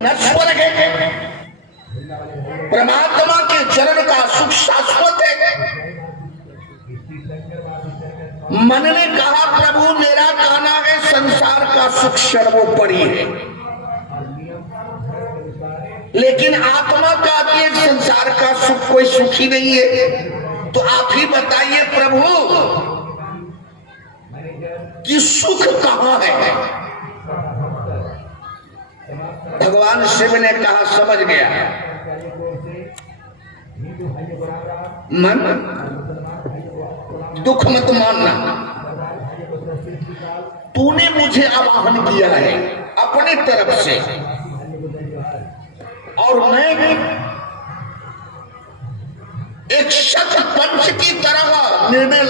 नश्वर है। परमात्मा के चरण का सुख शाश्वत है। मन ने कहा प्रभु मेरा कहना है संसार का सुख सर्वोपरि है, लेकिन आत्मा का एक संसार का सुख कोई सुखी नहीं है। तो आप ही बताइए प्रभु कि सुख कहां है? भगवान शिव ने कहा समझ गया, मन दुख मत मानना, तूने मुझे आवाहन किया है अपने तरफ से और मैं एक शत पंच की तरह निर्णय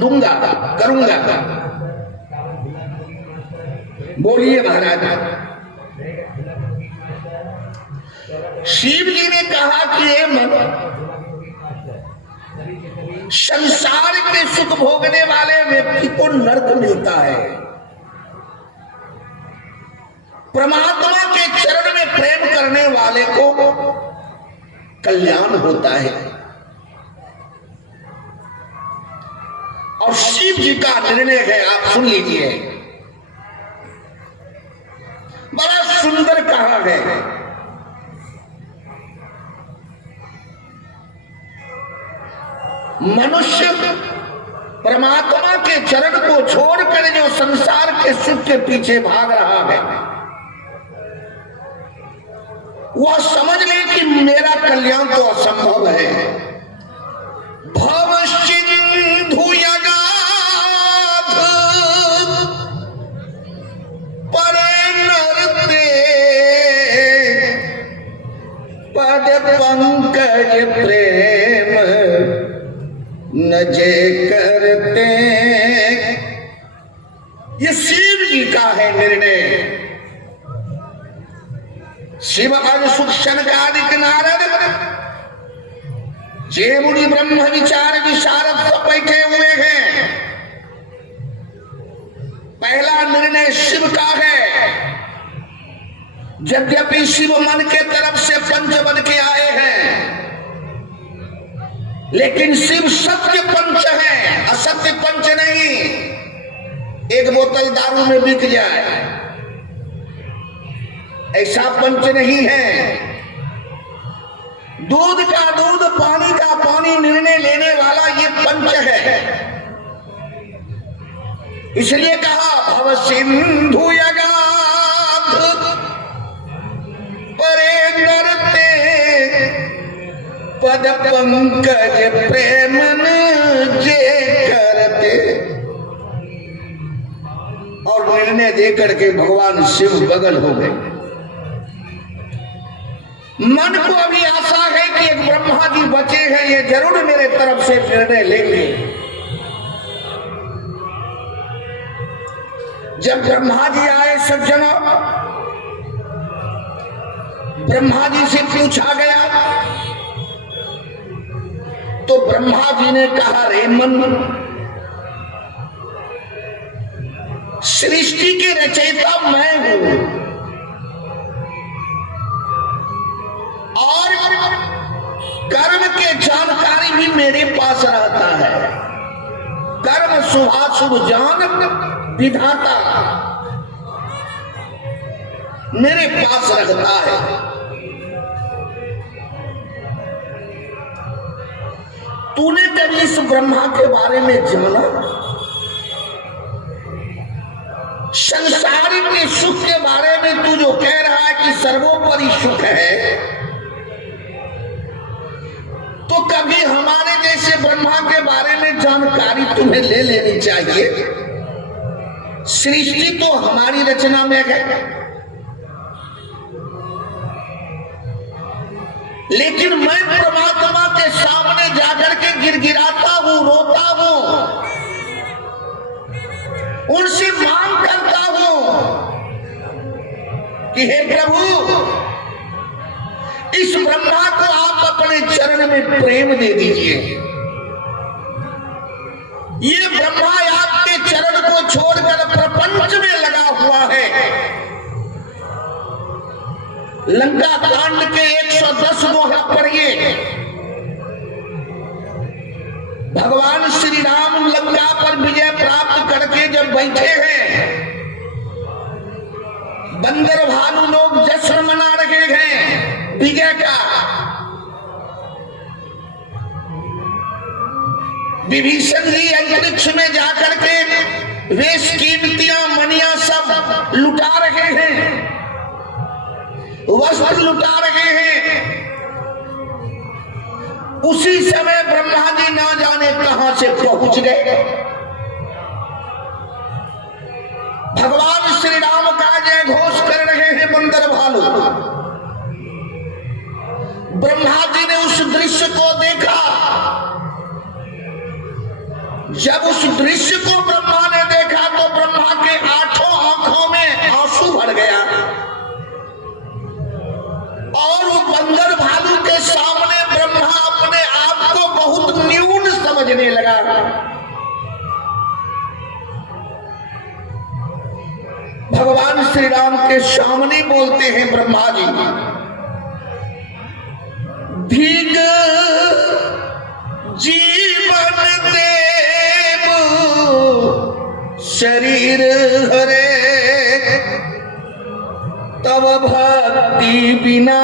दूंगा करूंगा। बोलिए महाराज। शिव जी ने कहा कि हे मन, संसार के सुख भोगने वाले व्यक्ति को नर्क मिलता है, परमात्मा के चरण में प्रेम करने वाले को कल्याण होता है। और शिव जी का निर्णय है, आप सुन लीजिए, बड़ा सुंदर कहा है। मनुष्य परमात्मा के चरण को छोड़कर जो संसार के सुख के पीछे भाग रहा है, वह समझ ले कि मेरा कल्याण तो असंभव है। भव सिंधु यगाध परे नरते पद पंकज प्रेम न जे करते। ये शिव जी का है निर्णय। शिव और सुख सनकादिक नारद जे मुनि ब्रह्म विचार विशारद सब बैठे हुए हैं। पहला निर्णय शिव का है। यद्यपि शिव मन के तरफ से पंच बन के आए हैं, लेकिन शिव सत्य पंच है, असत्य पंच नहीं। एक बोतल दारू में बिक जाए ऐसा पंच नहीं है। दूध का दूध, पानी का पानी निर्णय लेने वाला ये पंच है। इसलिए कहा भव सिंधु यगाध परे नरते पद पंकज प्रेम जे करते। और निर्णय देकर के भगवान शिव बगल हो गए। मन को अभी आशा है कि एक ब्रह्मा जी बचे हैं, ये जरूर मेरे तरफ से निर्णय लेंगे। जब ब्रह्मा जी आए सज्जनों, ब्रह्मा जी से पूछा गया तो ब्रह्मा जी ने कहा रे मन, सृष्टि के रचयिता मैं हूं और कर्म के जानकारी भी मेरे पास रहता है। कर्म शुभाशुभ जान विधाता मेरे पास रखता है। तूने कभी इस ब्रह्मा के बारे में जाना? संसार के सुख के बारे में तू जो कह रहा है कि सर्वोपरि सुख है, तो कभी हमारे जैसे ब्रह्मा के बारे में जानकारी तुम्हें ले लेनी चाहिए। सृष्टि तो हमारी रचना में है, लेकिन मैं परमात्मा के सामने जाकर के गिड़गिड़ाता हूं, रोता हूं, उनसे मांग करता हूं कि हे प्रभु, इस ब्रह्मा को आप अपने चरण में प्रेम दे दीजिए। ये ब्रह्मा आपके चरण को छोड़कर प्रपंच में लगा हुआ है। लंका कांड के 110 दोहा पढ़िए। भगवान श्री राम लंका पर विजय प्राप्त करके जब बैठे हैं, बंदर भालू लोग जश्न मना रहे हैं विजय का। विभीषण जी अंतरिक्ष में जाकर के वेश कीमतियां मणियां सब लुटा रहे हैं, वस्त्र लुटा रहे हैं। उसी समय ब्रह्मा जी ना जाने कहां से पहुंच गए। भगवान श्री राम का जय घोष कर रहे हैं बंदर भालू। ब्रह्मा जी ने उस दृश्य को देखा। जब उस दृश्य को ब्रह्मा ने देखा तो ब्रह्मा के 8 आंखों में आंसू भर गया और वो बंदर भालू के सामने ब्रह्मा अपने आप को बहुत न्यून समझने लगा। भगवान श्री राम के सामने बोलते हैं ब्रह्मा जी, भीग जीवन देव शरीर हरे, तब भक्ति बिना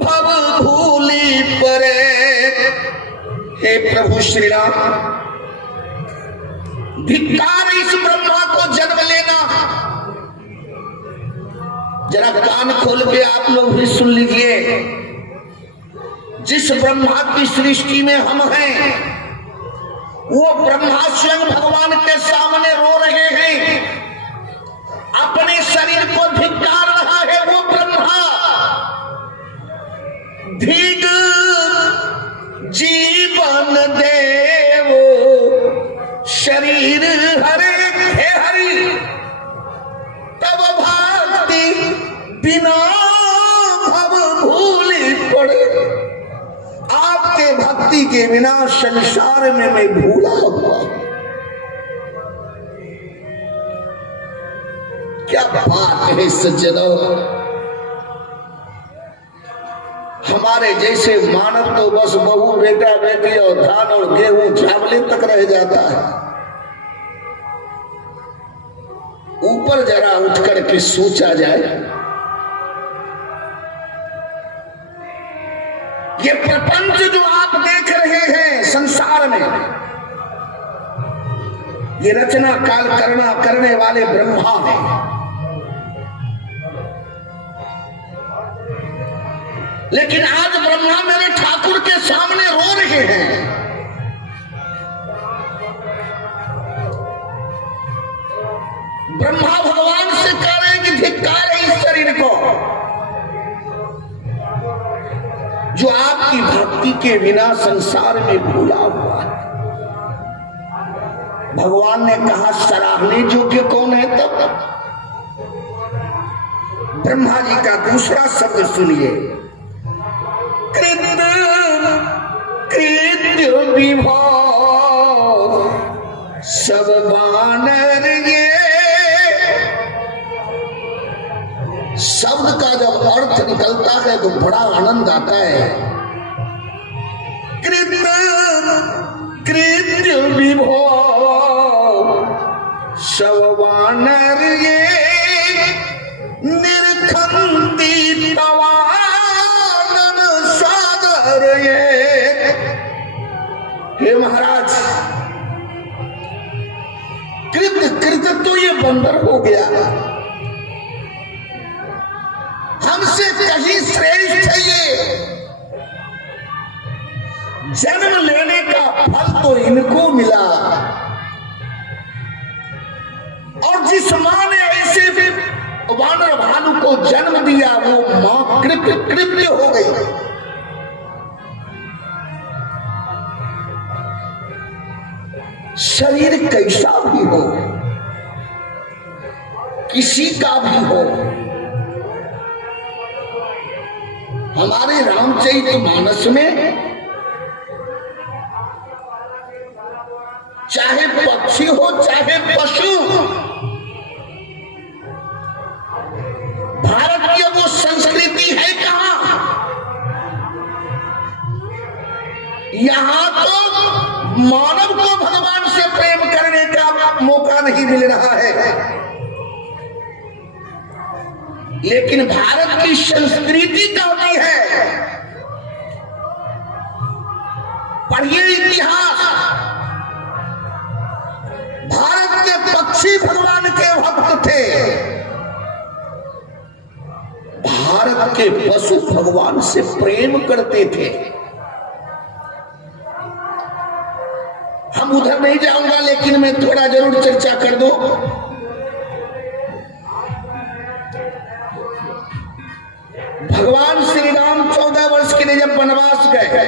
भव भूली परे। हे प्रभु श्री राम, धिक्कार इस ब्रह्मा को जन्म लेना। जरा कान खोल के आप लोग भी सुन लीजिए। जिस ब्रह्मा की सृष्टि में हम हैं, वो ब्रह्मा स्वयं भगवान के सामने रो रहे हैं, अपने शरीर को धिक्कार रहा है। वो ब्रह्मा भीग जीवन देव शरीर हरे, हे हरि तब भक्ति बिना भव भूली पड़े। आपके भक्ति के बिना संसार में मैं भूला हुआ। क्या बात है सज्जनों, हमारे जैसे मानव तो बस बहू बेटा बेटी और धान और गेहूं चावल तक रह जाता है। ऊपर जरा उठ करके सोचा जाए, ये प्रपंच जो आप देख रहे हैं संसार में, ये रचना काल करने वाले ब्रह्मा हैं। लेकिन आज ब्रह्मा मेरे ठाकुर के सामने रो रहे हैं। ब्रह्मा भगवान से कह रहे हैं कि धिक्कार है इस शरीर को जो आपकी भक्ति के बिना संसार में भूला हुआ है। भगवान ने कहा सराहने योग्य कौन है? तब ब्रह्मा जी का दूसरा शब्द सुनिए, कृत्य विभो सब वानर। ये शब्द का जब अर्थ निकलता है तो बड़ा आनंद आता है। कृत्य विभो सब वानर ये निर्खंती तवानन सागर ये। हे महाराज, कृत तो ये बंदर हो गया, हमसे कहीं श्रेष्ठ है ये। जन्म लेने का फल तो इनको मिला, और जिस मां ने ऐसे वानर भालू को जन्म दिया वो मां कृत्य हो गई। शरीर कैसा भी हो, किसी का भी हो, हमारे रामचरितमानस में चाहे पक्षी हो चाहे पशु, भाई यहां तो मानव को भगवान से प्रेम करने का मौका नहीं मिल रहा है, लेकिन भारत की संस्कृति कहती है, पढ़िए इतिहास, भारत के पक्षी भगवान के भक्त थे, भारत के पशु भगवान से प्रेम करते थे। हम उधर नहीं जाऊंगा, लेकिन मैं थोड़ा जरूर चर्चा कर दूं। भगवान श्री राम 14 वर्ष के लिए जब वनवास गए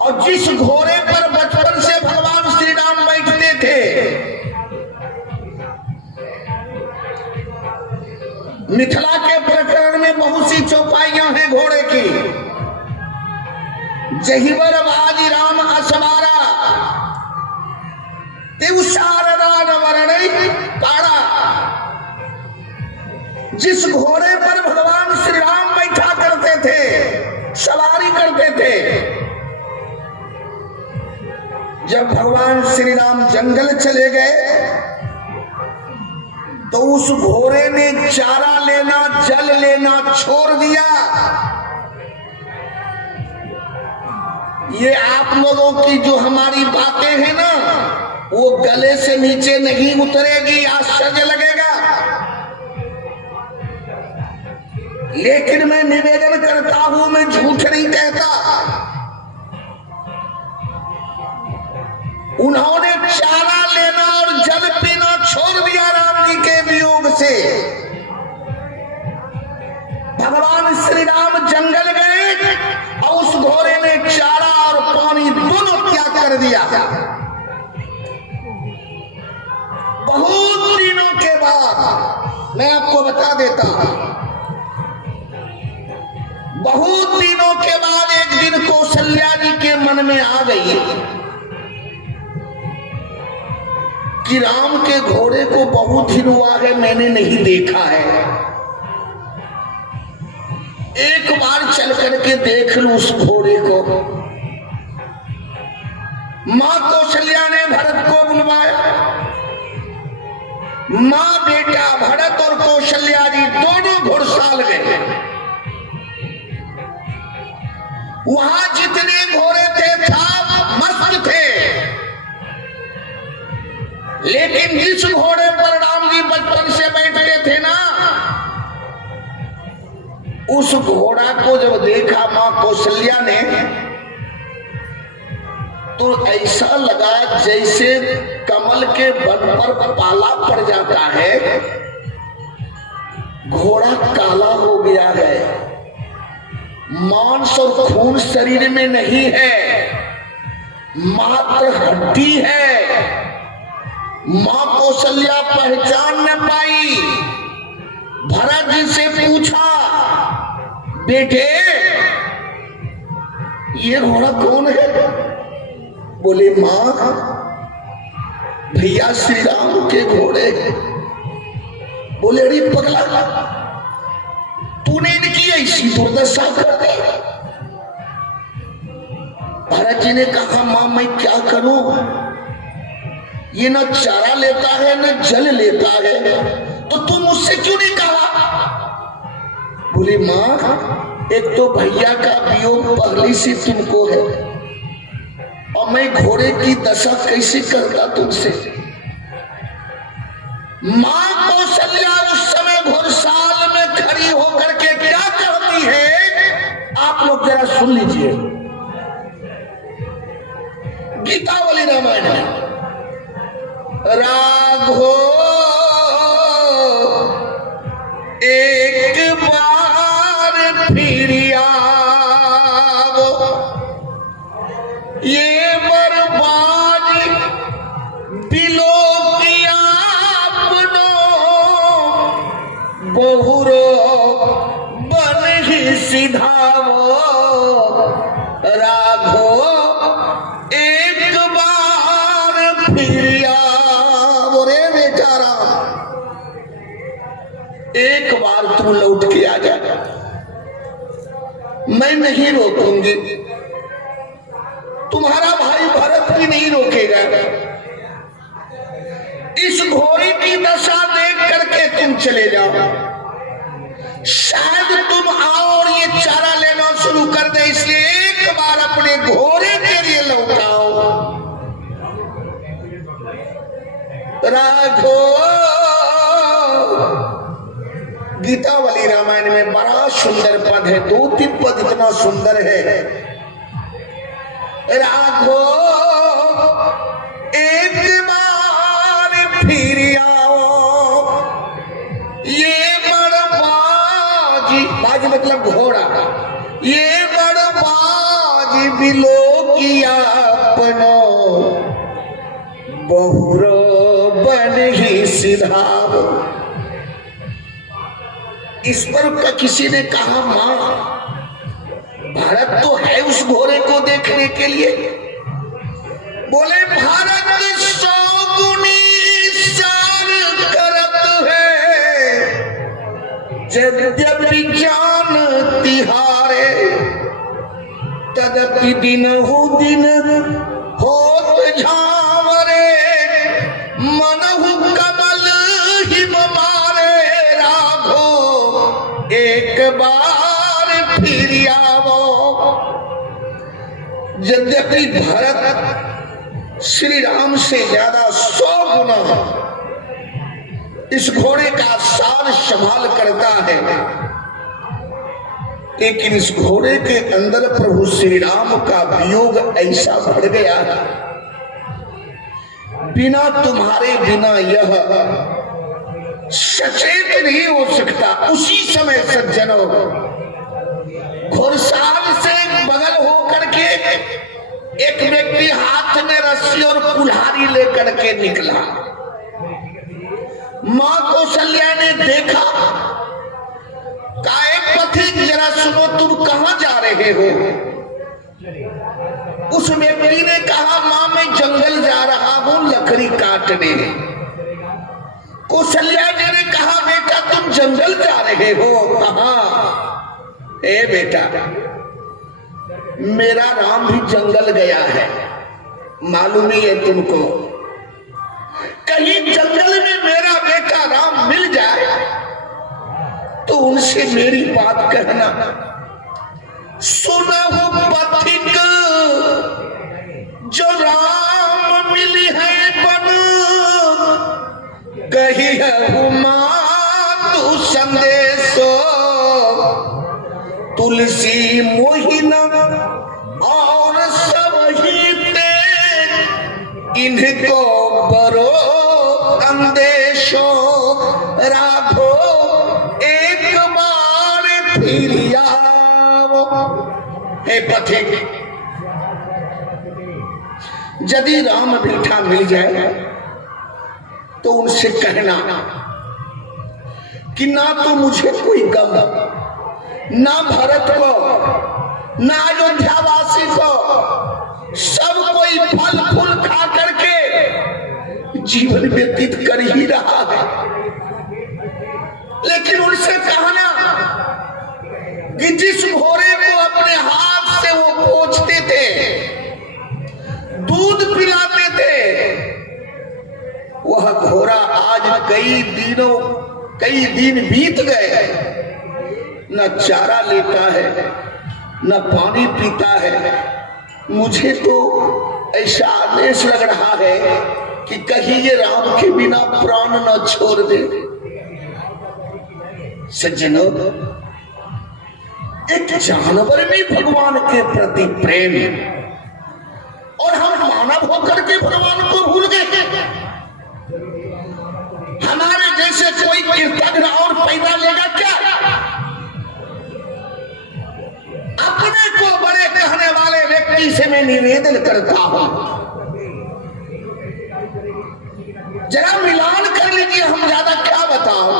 और जिस घोड़े पर बचपन से भगवान श्री राम बैठते थे, मिथिला के प्रकरण में बहुत सी चौपाइयां हैं घोड़े की। जहिवर बाजी राम असवारा काड़ा। जिस घोड़े पर भगवान श्री राम बैठा करते थे, सवारी करते थे, जब भगवान श्री राम जंगल चले गए तो उस घोड़े ने चारा लेना, जल लेना छोड़ दिया। ये आप लोगों की जो हमारी बातें हैं ना, वो गले से नीचे नहीं उतरेगी, आश्चर्य लगेगा। लेकिन मैं निवेदन करता हूं, मैं झूठ नहीं कहता। उन्होंने चारा लेना और जल पीना छोड़ दिया राम जी के वियोग से। भगवान श्री राम जंगल गए और उस घोड़े ने चारा और पानी दोनों त्याग कर दिया। बहुत दिनों के बाद, मैं आपको बता देता हूं, बहुत दिनों के बाद एक दिन कौशल्या जी के मन में आ गई कि राम के घोड़े को बहुत दिन हुआ है मैंने नहीं देखा है, एक बार चल करके देख लूं उस घोड़े को। मां कौशल्या ने भरत को बुलवाया। मां बेटा भरत और कौशल्या जी दोनों घुड़साल गए। वहां जितने घोड़े थे सब मस्त थे, लेकिन जिस घोड़े पर राम जी बचपन से बैठे थे ना, उस घोड़ा को जब देखा मां कौशल्या ने, तो ऐसा लगा जैसे कमल के वन पर पाला पड़ जाता है, घोड़ा काला हो गया है, मांस और खून शरीर में नहीं है, मात्र हड्डी है। मां कौशल्या पहचान न पाई। भरत जी से पूछा, बेटे ये घोड़ा कौन है? बोले मां भैया श्री राम के घोड़े। बोले अरे पगला, तूने इनकी ऐसी दुर्दशा कर दी। भरत जी ने कहा मां मैं क्या करूं, ये न चारा लेता है न जल लेता है, तो तुम मुझसे क्यों नहीं कहा? बोली मां एक तो भैया का वियोग पहले से तुमको है, और मैं घोड़े की दशा कैसे करता तुमसे। मां कौशल्या उस समय घुड़साल में खड़ी होकर के क्या कहती है, आप लोग जरा सुन लीजिए। गीतावली रामायण में, राघो एक बार फिर आओ, ये बर्बाद दिलो की आपनो, बहुरो बन ही सिधावो। राघो एक बार फिर आओ, रे बेचारा एक बार तू लौट के आ जा। मैं नहीं रोकूंगी, तुम्हारा भाई भरत भी नहीं रोकेगा। इस घोड़े की दशा देख करके तुम चले जाओ, शायद तुम आओ और ये चारा लेना शुरू कर दे, इसलिए एक बार अपने घोड़े के लिए लौटाओ। राघो, गीतावली रामायण में बड़ा सुंदर पद है, 2-3 पद इतना सुंदर है। राघो एक बार फिर आओ, ये बड़बाजी, बाजी मतलब घोड़ा, ये बड़बाजी बिलो किया अपनो, बहुरो बन ही सिधाओ। इस पर का किसी ने कहा, मां भारत तो है उस घोड़े को देखने के लिए। बोले भारत 100 गुनी शान करत है, यद्यपि जान तिहारे, तदपि दिनहु दिन होत झावरे, मनहु कमल ही मारे। राघो एक बार फिर आवो। यद्यपि भरत श्री राम से ज्यादा 100 गुना इस घोड़े का सार संभाल करता है, लेकिन इस घोड़े के अंदर प्रभु श्री राम का वियोग ऐसा बढ़ गया है, बिना तुम्हारे बिना यह सचेत नहीं हो सकता। उसी समय सज्जनों, घुड़साल से बगल होकर के एक व्यक्ति हाथ में रस्सी और कुल्हाड़ी लेकर के निकला। मां कौशल्या ने देखा, काहे पथिक जरा सुनो, तुम कहां जा रहे हो? उस व्यक्ति ने कहा, मां मैं जंगल जा रहा हूं लकड़ी काटने। कौशल्या जी ने कहा, बेटा तुम जंगल जा रहे हो? कहां? ए बेटा, मेरा राम भी जंगल गया है, मालूम ही है तुमको। कहीं जंगल में मेरा बेटा राम मिल जाए तो उनसे मेरी बात कहना। सुनहु पथिक जो राम मिली है बन, कही है मां तू संदेशो, तुलसी मोहिना और सब ही ते, इनको बरो अंदेशो। राघो एक बार फिर आओ। हे पथिक, यदि राम बेटा मिल जाए तो उनसे कहना कि ना तो मुझे कोई गम, ना भरत को, ना अयोध्यावासी को, सब कोई फल फूल खा करके जीवन व्यतीत कर ही रहा है। लेकिन उनसे कहना कि जिस घोड़े को अपने हाथ से वो पोंछते थे, दूध पिलाते थे, वह घोड़ा आज कई दिन बीत गए, न चारा लेता है न पानी पीता है। मुझे तो ऐसा आदेश लग रहा है कि कहीं ये राम के बिना प्राण न छोड़ दे। सज्जनों, एक जानवर में भगवान के प्रति प्रेम, और हम मानव होकर के भगवान को भूल गए। हमारे जैसे कोई कृतज्ञ और पैदा लेगा क्या? अपने को बड़े कहने वाले व्यक्ति से मैं निवेदन करता हूं, जरा मिलान कर लीजिए। हम ज्यादा क्या बताओ,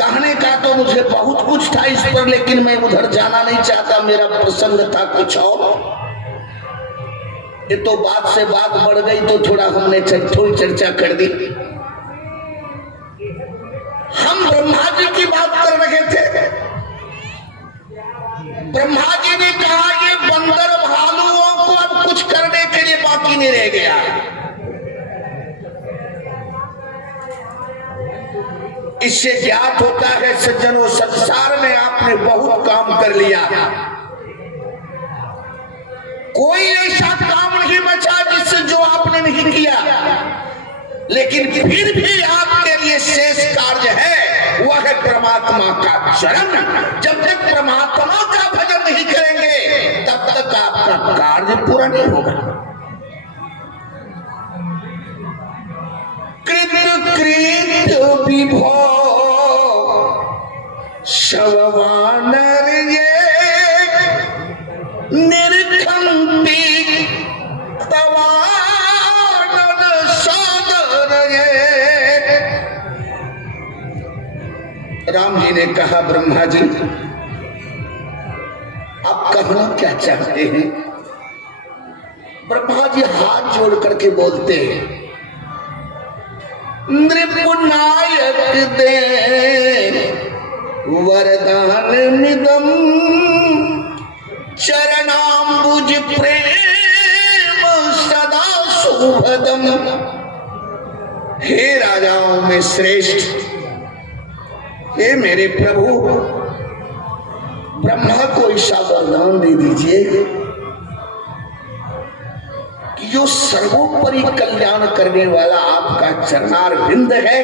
कहने का तो मुझे बहुत कुछ था इस पर, लेकिन मैं उधर जाना नहीं चाहता। मेरा प्रसंग था कुछ और। ये तो बात से बात बढ़ गई तो थोड़ा हमने थोड़ी चर्चा कर दी। हम ब्रह्मा जी की बात कर रहे थे, नहीं रह गया। इससे ज्ञात होता है सज्जनों, संसार में आपने बहुत काम कर लिया, कोई ऐसा काम नहीं बचा जिससे जो आपने नहीं किया, लेकिन फिर भी आपके लिए शेष कार्य है, वह है परमात्मा का चरण। जब तक परमात्मा का भजन नहीं करेंगे तब तक आपका कार्य पूरा नहीं होगा। कृत कृत विभो शववानर ये निर्खंपी तवानन सादर ये। राम जी ने कहा, ब्रह्मा जी आप कहना क्या चाहते हैं? ब्रह्मा जी हाथ जोड़ करके बोलते हैं, नृपुनायक दे वरदान निदम चरणाम्बुज प्रेम सदा सुभदम। हे राजाओं में श्रेष्ठ, हे मेरे प्रभु, ब्रह्मा को ऐसा वरदान दे दीजिए कि जो सर्वोपरि कल्याण करने वाला आपका चरणार बिंद है,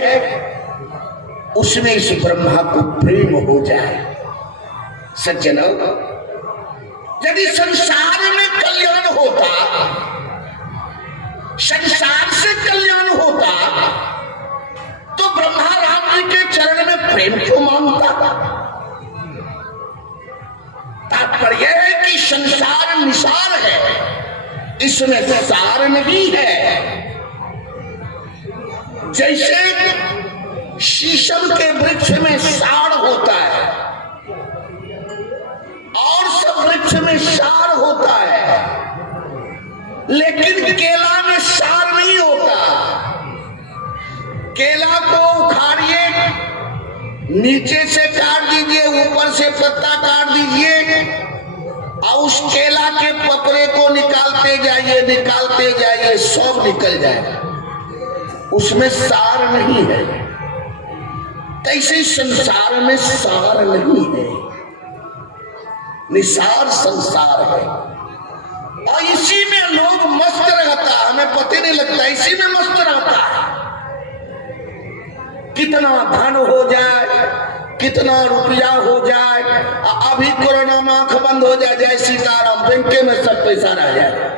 उसमें इस ब्रह्मा को प्रेम हो जाए। सज्जनों, यदि संसार में कल्याण होता, संसार से कल्याण होता, तो ब्रह्मा राम जी के चरण में प्रेम क्यों मांगता? तात्पर्य है कि संसार निसार है, इसमें सार नहीं है। जैसे शीशम के वृक्ष में सार होता है और सब वृक्ष में सार होता है, लेकिन केला में सार नहीं होता। केला को उखाड़िए, नीचे से काट दीजिए, ऊपर से पत्ता काट दीजिए और उस केला के पकड़े को निकालते जाइए, सब निकल जाएगा, उसमें सार नहीं है। तैसे संसार में सार नहीं है, निसार संसार है, और इसी में लोग मस्त रहता है, हमें पता नहीं लगता, इसी में मस्त रहता है। कितना धन हो जाए, कितना रुपया हो जाए, अभी कोरोना में आंख बंद हो जाए, जय सीताराम, बैंक में सब पैसा रह जाए।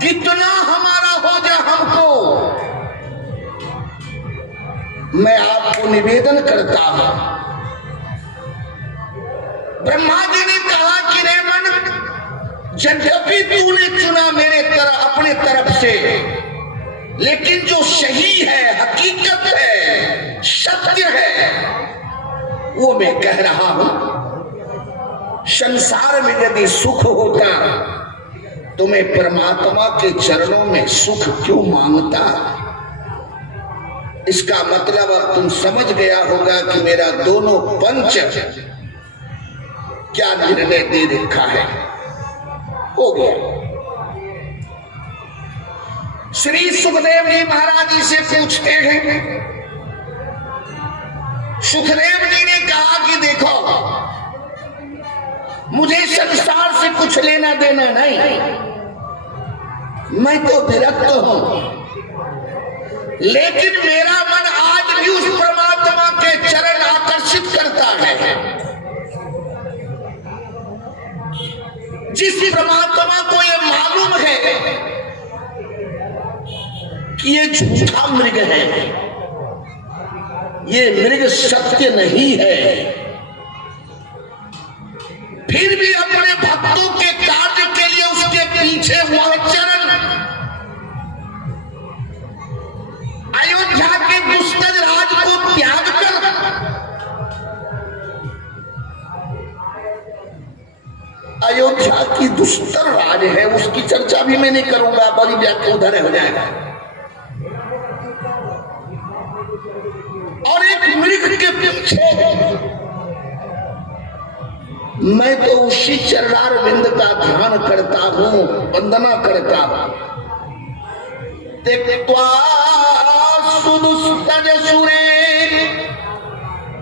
कितना हमारा हो जाए हमको, मैं आपको निवेदन करता हूं, ब्रह्मा जी ने कहा कि रे मन, यद्यपि तूने चुना मेरे अपने तरफ से, लेकिन जो सही है, हकीकत है, सत्य है, वो मैं कह रहा हूं। संसार में यदि सुख होता तो मैं परमात्मा के चरणों में सुख क्यों मांगता? इसका मतलब अब तुम समझ गया होगा कि मेरा दोनों पंच क्या निर्णय दे रखा है। हो गया। श्री सुखदेव जी महाराज जी से पूछते हैं, सुखदेव जी ने कहा कि देखो, मुझे संसार से कुछ लेना देना नहीं, मैं तो विरक्त हूं, लेकिन मेरा मन आज भी उस परमात्मा के चरण आकर्षित करता है, जिस परमात्मा को ये मालूम है कि ये झूठा मृग है, ये मृग सत्य नहीं है, फिर भी अपने भक्तों के कार्य के लिए उसके पीछे वह चरण, अयोध्या के दुष्टज राज को त्याग कर अयोध्या की दुष्टर राज है, उसकी चर्चा भी मैं नहीं करूंगा, बड़ी व्याख्या उधर हो जाएगा। और एक मृग के पीछे मैं तो उसी चरणार बिंद का ध्यान करता हूं, वंदना करता हूं। त्यक्त्वा सुदुस्तज सुरे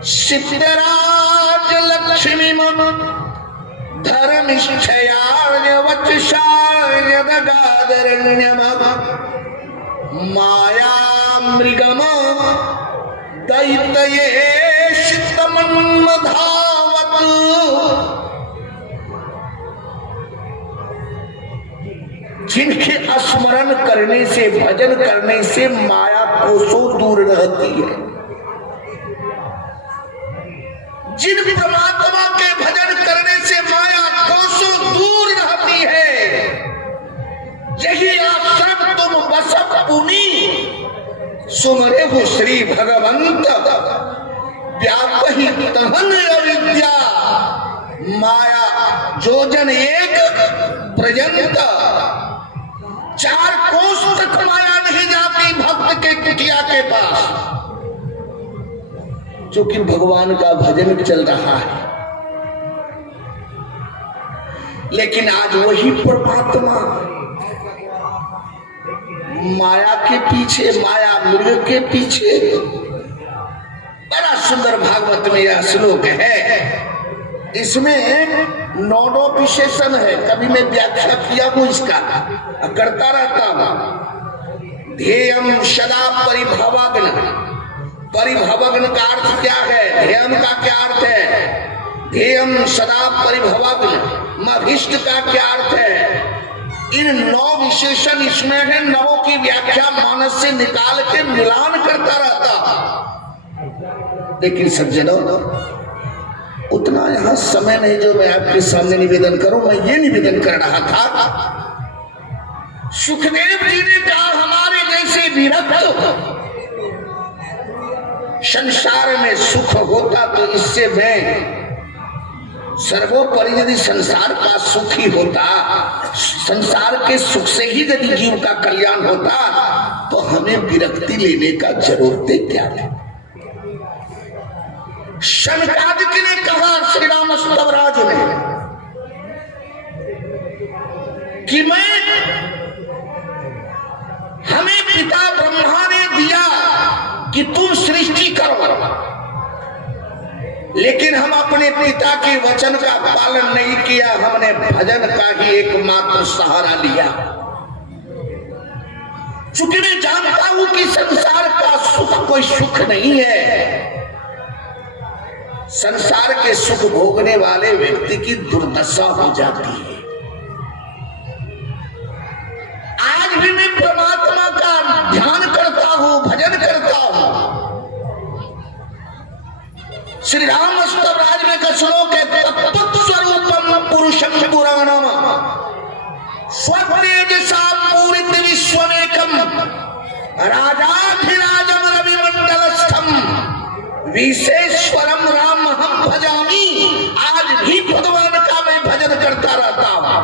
सिद्धराज लक्ष्मीम धर्मिष्ठयार्य वचशार्यदगादरण्यम माया मृगम दैत्ययेषितमन्मधावत्। जिनके स्मरण करने से, भजन करने से माया कोसों दूर रहती है, जिन परमात्मा के भजन करने से माया कोसों दूर रहती है, यही आश्रम तुम बसप पुनी सुमरे हो श्री भगवंत व्यापही तहन अविद्या माया जोजन एक पर्यंत। 4 कोस तक माया नहीं जाती भक्त के कुटिया के पास, जो कि भगवान का भजन चल रहा है। लेकिन आज वही परमात्मा माया के पीछे, माया मृग के पीछे। बड़ा सुंदर भागवत में यह श्लोक है, इसमें 9 विशेषण है। कभी मैं व्याख्या किया हूं, इसका करता रहता हूं। ध्येयम सदा परिभवग्न। परिभवग्न का अर्थ क्या है? ध्येयम का क्या अर्थ है? ध्येयम सदा परिभवग्न। मभिष्ट का क्या अर्थ है? इन 9 विशेषण इसमें है। 9 की व्याख्या मानस से निकाल के मिलान करता रहता। लेकिन सज्जनों, उतना यहां समय नहीं जो मैं आपके सामने निवेदन करूं। मैं ये निवेदन कर रहा था, सुखदेव जी ने कहा हमारे जैसे विरक्त संसार में सुख होता तो इससे मैं सर्वोपरि यदि संसार का सुख ही होता, संसार के सुख से ही यदि जीव का कल्याण होता, तो हमें विरक्ति लेने का जरूरत क्या है? शनकादिक ने कहा श्री राम स्तवराज में कि हमें पिता ब्रह्मा ने दिया कि तुम सृष्टि करो, लेकिन हम अपने पिता के वचन का पालन नहीं किया। हमने भजन का ही एकमात्र सहारा लिया। चूंकि मैं जानता हूं कि संसार का सुख कोई सुख नहीं है। संसार के सुख भोगने वाले व्यक्ति की दुर्दशा हो जाती है। आज भी मैं परमात्मा का ध्यान करता हूं, भजन करता हूं। श्री राम स्तवराज में का श्लोक है, तत्स्वरूपम पुरुषम पुराणम स्वतेजसा पूरित विश्वमेकम राजाधिराजम रविमंडलस्थम विशेश्वरम राम हम भजामी। आज भी भगवान का मैं भजन करता रहता हूं।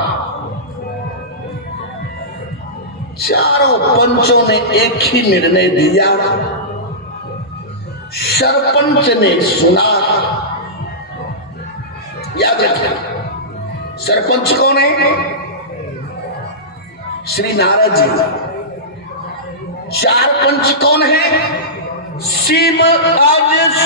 चारों पंचों ने एक ही निर्णय दिया। सरपंच ने सुना, याद रखिए सरपंच कौन है? श्री नारद जी। 4 पंच कौन है? शिव, अज